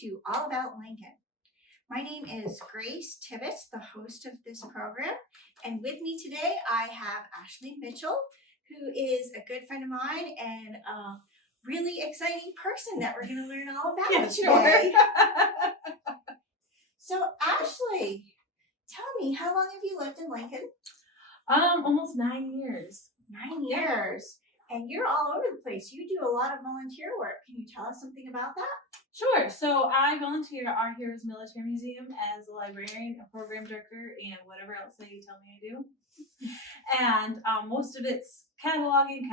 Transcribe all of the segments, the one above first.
to All About Lincoln. My name is Grace Tibbetts, the host of this program, and with me today I have Ashley Mitchell, who is a good friend of mine and a really exciting person that we're going to learn all about today. So Ashley, tell me, how long have you lived in Lincoln? Almost 9 years. 9 years. And you're all over the place. You do a lot of volunteer work. Can you tell us something about that? Sure. So I volunteer at Our Heroes Military Museum as a librarian, a program director, and whatever else they tell me I do. And most of it's cataloging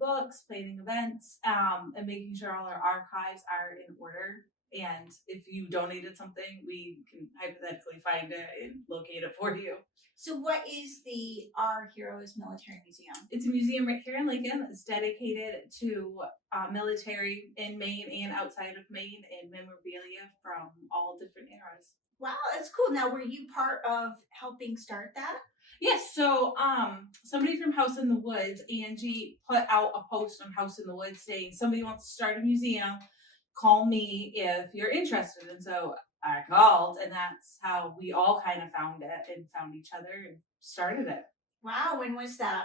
books, planning events, and making sure all our archives are in order. And if you donated something, we can hypothetically find it and locate it for you. So what is the Our Heroes Military Museum? It's a museum right here in Lincoln that's dedicated to military in Maine and outside of Maine and memorabilia from all different eras. Wow, that's cool. Now, were you part of helping start that? Yes, so somebody from House in the Woods, Angie, put out a post on House in the Woods saying somebody wants to start a museum, call me if you're interested. And so I called, and that's how we all kind of found it and found each other and started it. Wow, when was that?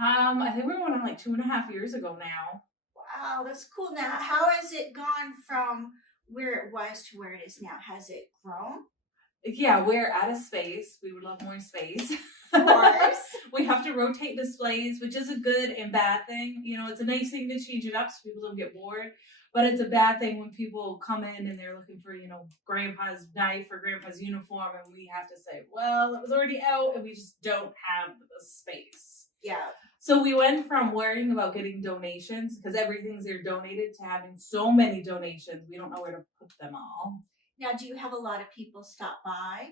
I think we're going on like 2.5 years ago now. Wow, that's cool. Now, how has it gone from where it was to where it is now? Has it grown? Yeah, we're out of space. We would love more space. Of course. We have to rotate displays, which is a good and bad thing. You know, it's a nice thing to change it up so people don't get bored. But it's a bad thing when people come in and they're looking for, grandpa's knife or grandpa's uniform, and we have to say, well, it was already out, and we just don't have the space. Yeah. So we went from worrying about getting donations, because everything's there donated, to having so many donations, we don't know where to put them all. Now, do you have a lot of people stop by?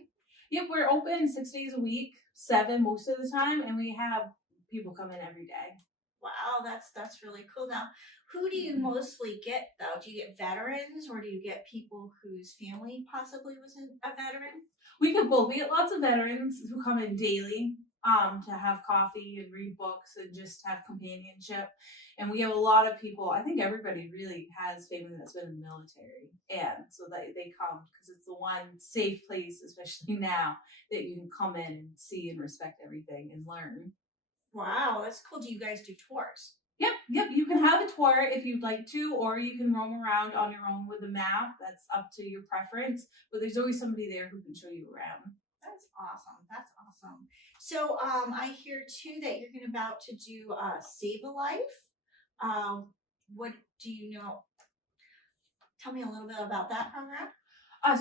Yep, we're open 6 days a week, 7 most of the time, and we have people come in every day. Wow, that's really cool. Now, who do you mostly get, though? Do you get veterans, or do you get people whose family possibly was a veteran? We get both. We get lots of veterans who come in daily to have coffee and read books and just have companionship. And we have a lot of people, I think everybody really has family that's been in the military. And so they come because it's the one safe place, especially now, that you can come in and see and respect everything and learn. Wow, that's cool. Do you guys do tours? Yep. You can have a tour if you'd like to, or you can roam around on your own with a map. That's up to your preference, but there's always somebody there who can show you around. That's awesome. So I hear too that you're about to do Save a Life. What do you know? Tell me a little bit about that program.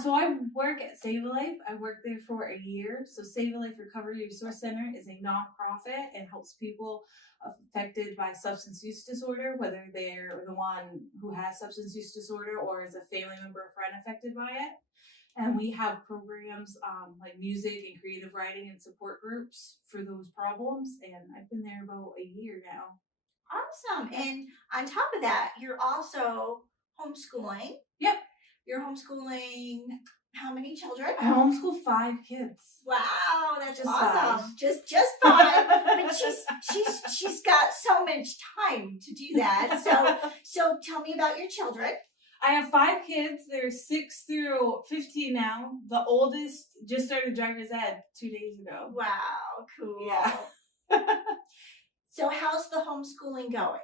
So I work at Save a Life. I worked there for a year. So Save a Life Recovery Resource Center is a nonprofit and helps people affected by substance use disorder, whether they're the one who has substance use disorder or is a family member or friend affected by it. And we have programs like music and creative writing and support groups for those problems. And I've been there about a year now. Awesome. And on top of that, you're also homeschooling. Yep. You're homeschooling how many children? I homeschool 5 kids. Wow, that's just awesome. 5. Just 5. But she's got so much time to do that. So tell me about your children. I have 5 kids. They're 6 through 15 now. The oldest just started driver's ed 2 days ago. Wow, cool. Yeah. So how's the homeschooling going?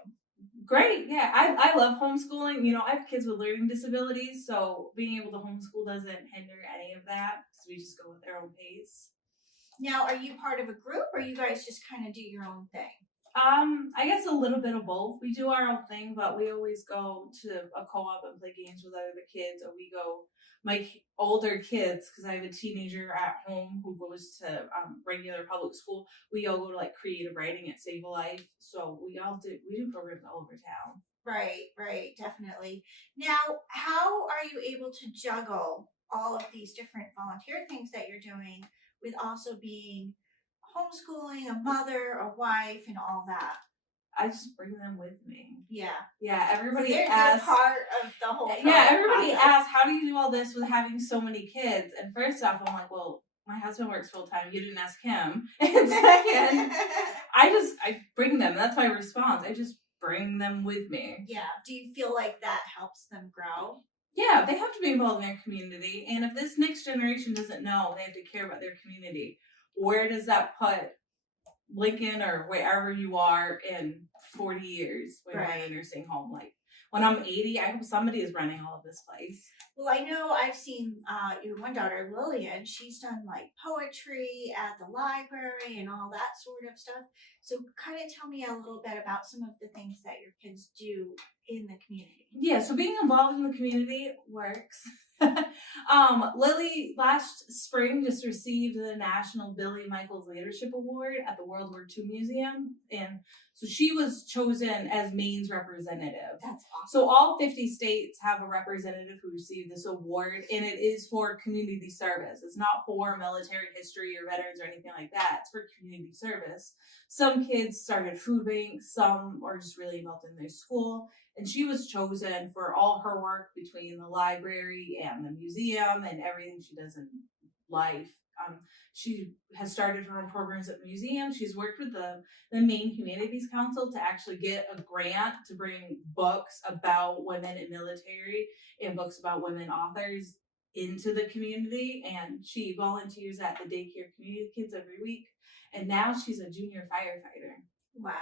Great. Yeah, I love homeschooling. I have kids with learning disabilities, so being able to homeschool doesn't hinder any of that because we just go at their own pace. Now, are you part of a group, or you guys just kind of do your own thing? I guess a little bit of both. We do our own thing, but we always go to a co-op and play games with other kids, or we go, my older kids, because I have a teenager at home who goes to regular public school, we all go to like creative writing at Save a Life. So we do programs all over town. Right, definitely. Now, how are you able to juggle all of these different volunteer things that you're doing with also being homeschooling, a mother, a wife, and all that? I just bring them with me. Yeah. Everybody they're asks. Part of the whole. Everybody process. asks, how do you do all this with having so many kids? And first off, I'm like, well, my husband works full time. You didn't ask him. And second, I bring them. That's my response. I just bring them with me. Yeah. Do you feel like that helps them grow? Yeah, they have to be involved in their community. And if this next generation doesn't know they have to care about their community, where does that put Lincoln or wherever you are in 40 years when you're in a nursing home? Like when I'm 80, I hope somebody is running all of this place. Well, I know I've seen your one daughter, Lillian, she's done like poetry at the library and all that sort of stuff. So kind of tell me a little bit about some of the things that your kids do in the community. Yeah, so being involved in the community works. Lily last spring just received the National Billy Michaels Leadership Award at the World War II Museum. And so she was chosen as Maine's representative. That's awesome. So all 50 states have a representative who received this award, and it is for community service. It's not for military history or veterans or anything like that. It's for community service. Some kids started food banks, some are just really involved in their school. And she was chosen for all her work between the library and the museum and everything she does in life. She has started her own programs at the museum. She's worked with the Maine Humanities Council to actually get a grant to bring books about women in military and books about women authors into the community. And she volunteers at the daycare community kids every week. And now she's a junior firefighter. Wow.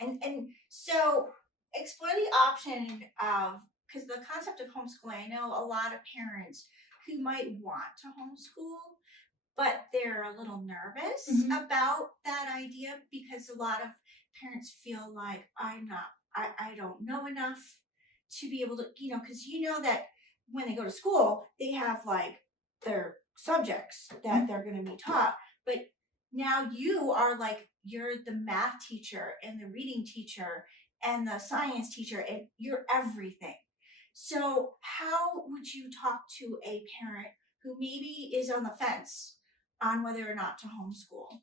And so explore the option of, because the concept of homeschooling, I know a lot of parents who might want to homeschool, but they're a little nervous about that idea because a lot of parents feel like I don't know enough to be able to, because that when they go to school, they have like their subjects that they're going to be taught, but now you are like, you're the math teacher and the reading teacher and the science teacher, and you're everything. So how would you talk to a parent who maybe is on the fence on whether or not to homeschool?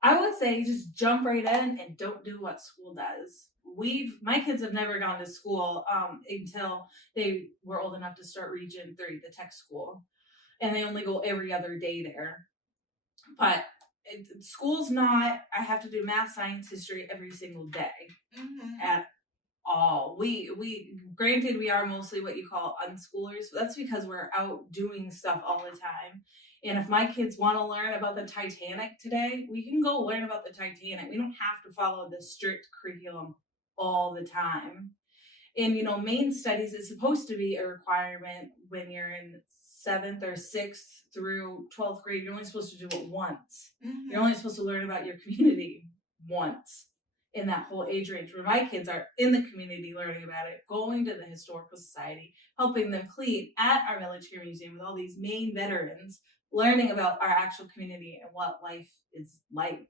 I would say just jump right in and don't do what school does. My kids have never gone to school until they were old enough to start Region 3, the tech school. And they only go every other day there. But school's not, I have to do math, science, history every single day at all. Granted, we are mostly what you call unschoolers, but that's because we're out doing stuff all the time. And if my kids want to learn about the Titanic today, we can go learn about the Titanic. We don't have to follow the strict curriculum all the time. And, Maine studies is supposed to be a requirement when you're in 7th or 6th through 12th grade. You're only supposed to do it once. You're only supposed to learn about your community once in that whole age range, where my kids are in the community learning about it, going to the historical society, helping them clean at our military museum with all these Maine veterans, learning about our actual community and what life is like.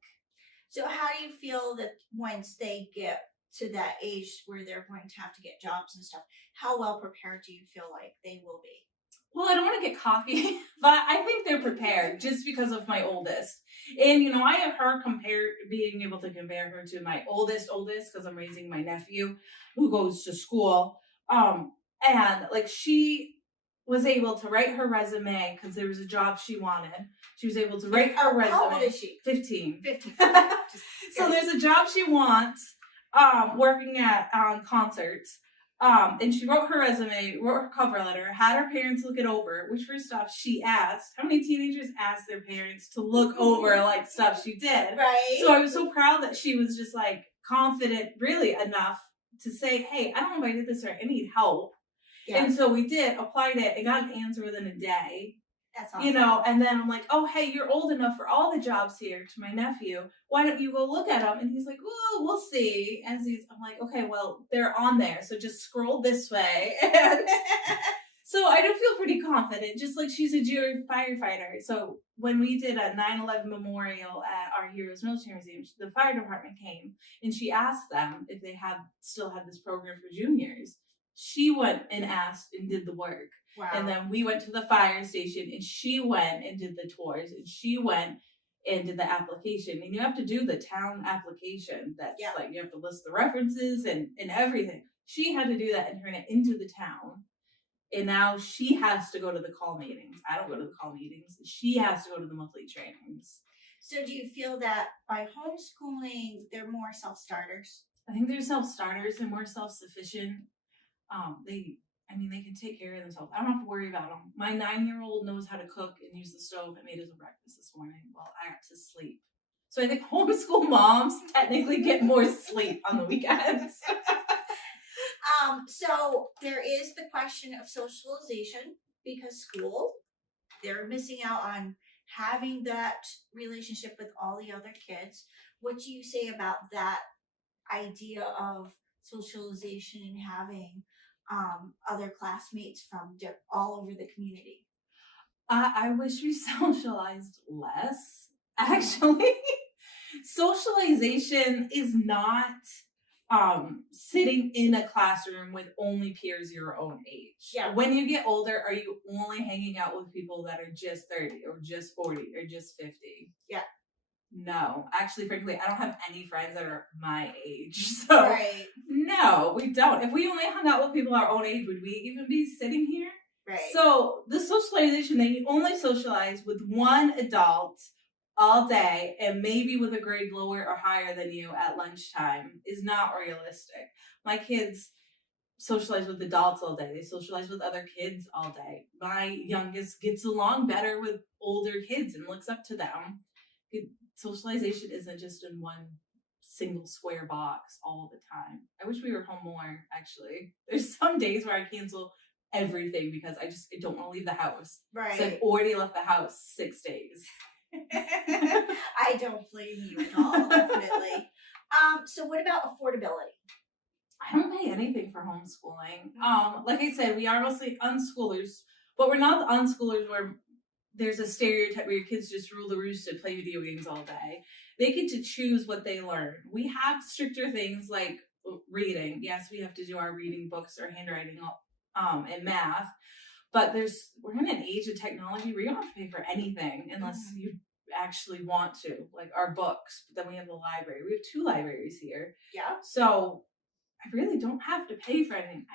So how do you feel that once they get to that age where they're going to have to get jobs and stuff, how well prepared do you feel like they will be? Well, I don't want to get cocky, but I think they're prepared just because of my oldest. And, I have her being able to compare her to my oldest, because I'm raising my nephew who goes to school. And like she was able to write her resume because there was a job she wanted. She was able to write her resume. How old is she? 15. 15. So there's a job she wants, working at concerts. And she wrote her resume, wrote her cover letter, had her parents look it over, which first off, she asked, how many teenagers asked their parents to look over like stuff she did? Right. So I was so proud that she was just like confident really enough to say, hey, I don't know if I did this right, I need help. Yeah. And so we did, applied it, and got an answer within a day. That's awesome. And then I'm like, oh, hey, you're old enough for all the jobs here, to my nephew. Why don't you go look at them? And he's like, well, we'll see. I'm like, okay, well, they're on there. So just scroll this way. And so I do feel pretty confident, just like she's a junior firefighter. So when we did a 9/11 memorial at our Heroes Military Museum, the fire department came and she asked them if they still had this program for juniors. She went and asked and did the work. Wow. And then we went to the fire station and she went and did the tours and she went and did the application. And you have to do the town application. That's like, you have to list the references and everything. She had to do that and turn it into the town. And now she has to go to the call meetings. I don't go to the call meetings. She has to go to the monthly trainings. So do you feel that by homeschooling, they're more self-starters? I think they're self-starters and more self-sufficient. They can take care of themselves. I don't have to worry about them. My 9-year-old knows how to cook and use the stove and made us a breakfast this morning while I had to sleep. So I think homeschool moms technically get more sleep on the weekends. So there is the question of socialization because school, they're missing out on having that relationship with all the other kids. What do you say about that idea of socialization and having other classmates from all over the community? I wish we socialized less, actually. Socialization is not sitting in a classroom with only peers your own age. Yeah. When you get older, are you only hanging out with people that are just 30 or just 40 or just 50? Yeah. No, actually, frankly, I don't have any friends that are my age. So, right. No, we don't. If we only hung out with people our own age, would we even be sitting here? Right. So, the socialization that you only socialize with one adult all day and maybe with a grade lower or higher than you at lunchtime is not realistic. My kids socialize with adults all day. They socialize with other kids all day. My youngest gets along better with older kids and looks up to them. Socialization isn't just in one single square box all the time. I wish we were home more, actually. There's some days where I cancel everything because I don't want to leave the house. Right. So I've already left the house 6 days. I don't blame you at all, definitely. So what about affordability? I don't pay anything for homeschooling. Like I said, we are mostly unschoolers, but we're not the unschoolers where there's a stereotype where your kids just rule the roost and play video games all day. They get to choose what they learn. We have stricter things like reading. Yes, we have to do our reading books or handwriting and math. But we're in an age of technology where you don't have to pay for anything unless you actually want to, like our books. But then we have the library. We have 2 libraries here. Yeah. So I really don't have to pay for anything.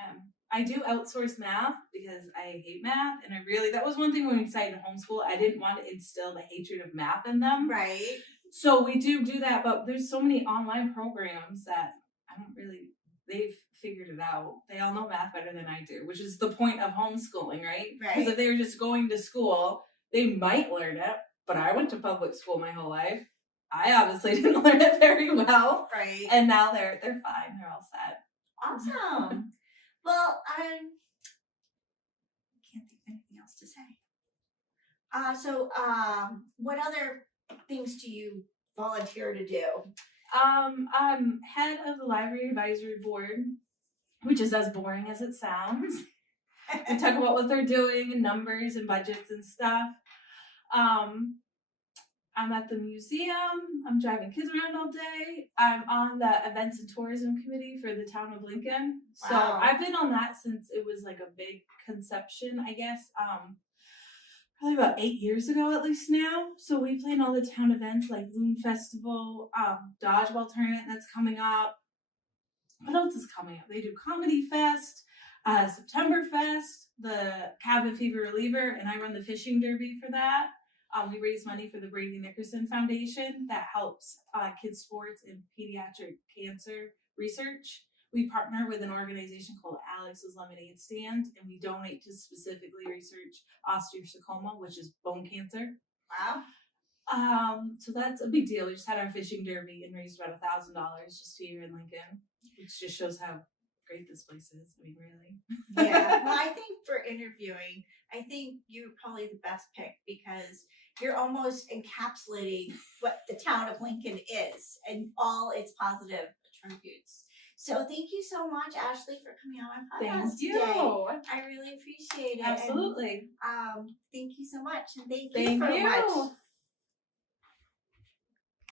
I do outsource math because I hate math. And that was one thing when we decided to homeschool. I didn't want to instill the hatred of math in them. Right. So we do that. But there's so many online programs that they've figured it out. They all know math better than I do, which is the point of homeschooling, right? Because if they were just going to school, they might learn it. But I went to public school my whole life. I obviously didn't learn it very well. Right. And now they're fine. They're all set. Awesome. Well, I can't think of anything else to say. So what other things do you volunteer to do? I'm head of the library advisory board, which is as boring as it sounds. We talk about what they're doing and numbers and budgets and stuff. I'm at the museum. I'm driving kids around all day. I'm on the events and tourism committee for the town of Lincoln. Wow. So I've been on that since it was like a big conception, I guess. Probably about 8 years ago at least now. So we plan all the town events like Loon Festival, Dodgeball Tournament that's coming up. What else is coming up? They do Comedy Fest, September Fest, the Cabin Fever Reliever, and I run the fishing derby for that. We raise money for the Brady Nickerson Foundation that helps kids sports and pediatric cancer research. We partner with an organization called Alex's Lemonade Stand, and we donate to specifically research osteosarcoma, which is bone cancer. Wow. So that's a big deal. We just had our fishing derby and raised about $1,000 just here in Lincoln, which just shows how great this place is. I mean, really. Yeah. Well, I think for interviewing, I think you're probably the best pick because you're almost encapsulating what the town of Lincoln is and all its positive attributes. So thank you so much, Ashley, for coming on my podcast today. I really appreciate it. Absolutely. And, thank you so much. And thank you so much.